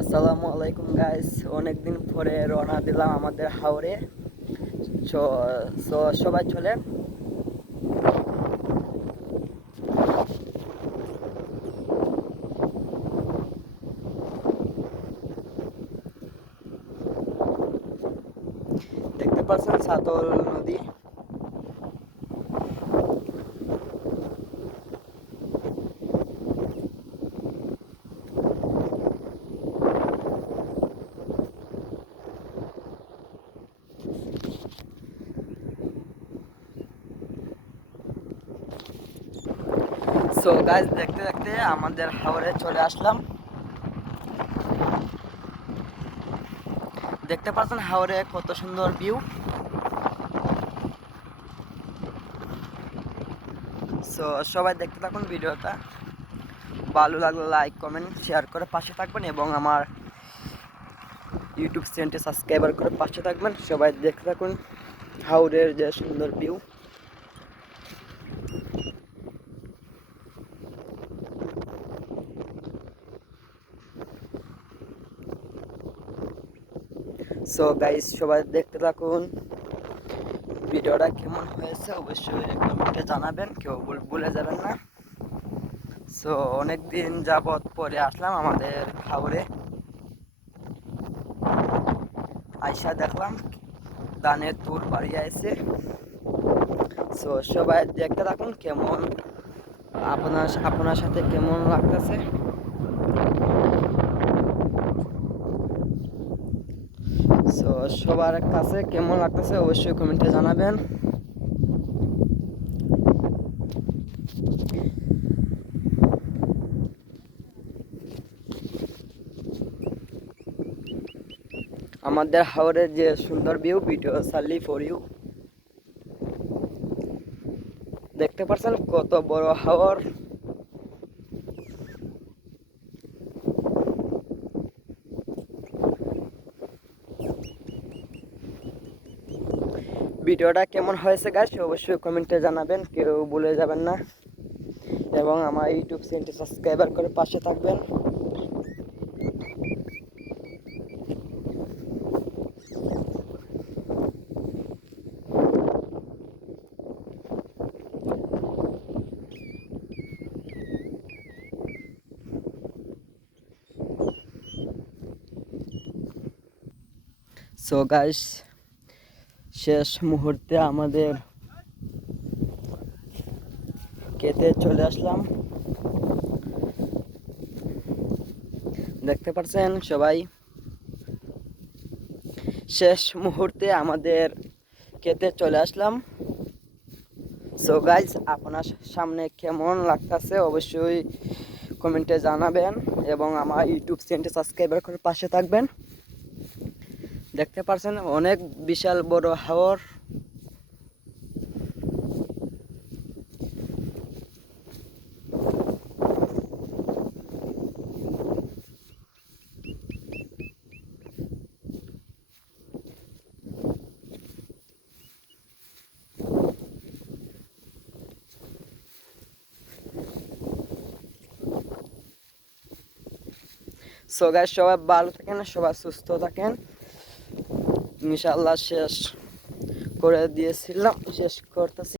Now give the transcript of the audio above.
আসসালামু আলাইকুম গাইস, অনেকদিন পরে রওনা দিলাম আমাদের হাওরে। সবাই চলেন। দেখতে পাচ্ছেন সাতল নদী। সো গাইস, দেখতে দেখতে আমাদের হাওরে চলে আসলাম। দেখতে পাচ্ছেন হাওরে কত সুন্দর ভিউ। সো সবাই দেখতে থাকুন ভিডিওটা। ভালো লাগলে লাইক কমেন্ট শেয়ার করে পাশে থাকবেন এবং আমার ইউটিউব চ্যানেলটি সাবস্ক্রাইবার করে পাশে থাকবেন। সবাই দেখতে থাকুন হাওরের যে সুন্দর ভিউ। সো গাইস, সবাই দেখতে থাকুন। ভিডিওটা কেমন হয়েছে অবশ্যই কমেন্টে জানাবেন, কেউ ভুলে যাবেন না। সো অনেকদিন যাবত পরে আসলাম আমাদের হাওরে। আইসা দেখলাম ধানের তুর বাড়ি আছে। সো সবাই দেখতে থাকুন কেমন আপনার সাথে কেমন লাগতেছে। সো সবার কাছে কেমন লাগতেছে অবশ্যই কমেন্টে জানাবেন। আমাদের হাওরের যে সুন্দর ভিডিও সালি ফর ইউ। দেখতে পাচ্ছেন কত বড় হাওর। ভিডিওটা কেমন হয়েছে গাইস অবশ্যই কমেন্টে জানাবেন, কেউ ভুলে যাবেন না এবং আমার ইউটিউব চ্যানেলটি সাবস্ক্রাইবার করে পাশে থাকবেন। সো গাইস, শেষ মুহূর্তে আমাদের খেতে চলে আসলাম। দেখতে পাচ্ছেন সবাই, শেষ মুহূর্তে আমাদের খেতে চলে আসলাম। সো গাইস, আপনার সামনে কেমন লাগতেছে অবশ্যই কমেন্টে জানাবেন এবং আমার ইউটিউব চ্যানেলটি সাবস্ক্রাইবার করে পাশে থাকবেন। দেখতে পাচ্ছেন অনেক বিশাল বড় হাওর। সো গাইস, সবাই ভালো থাকেন, সবাই সুস্থ থাকেন। ইনশাআল্লাহ শেষ করে দিয়েছিলাম, শেষ করতেছি।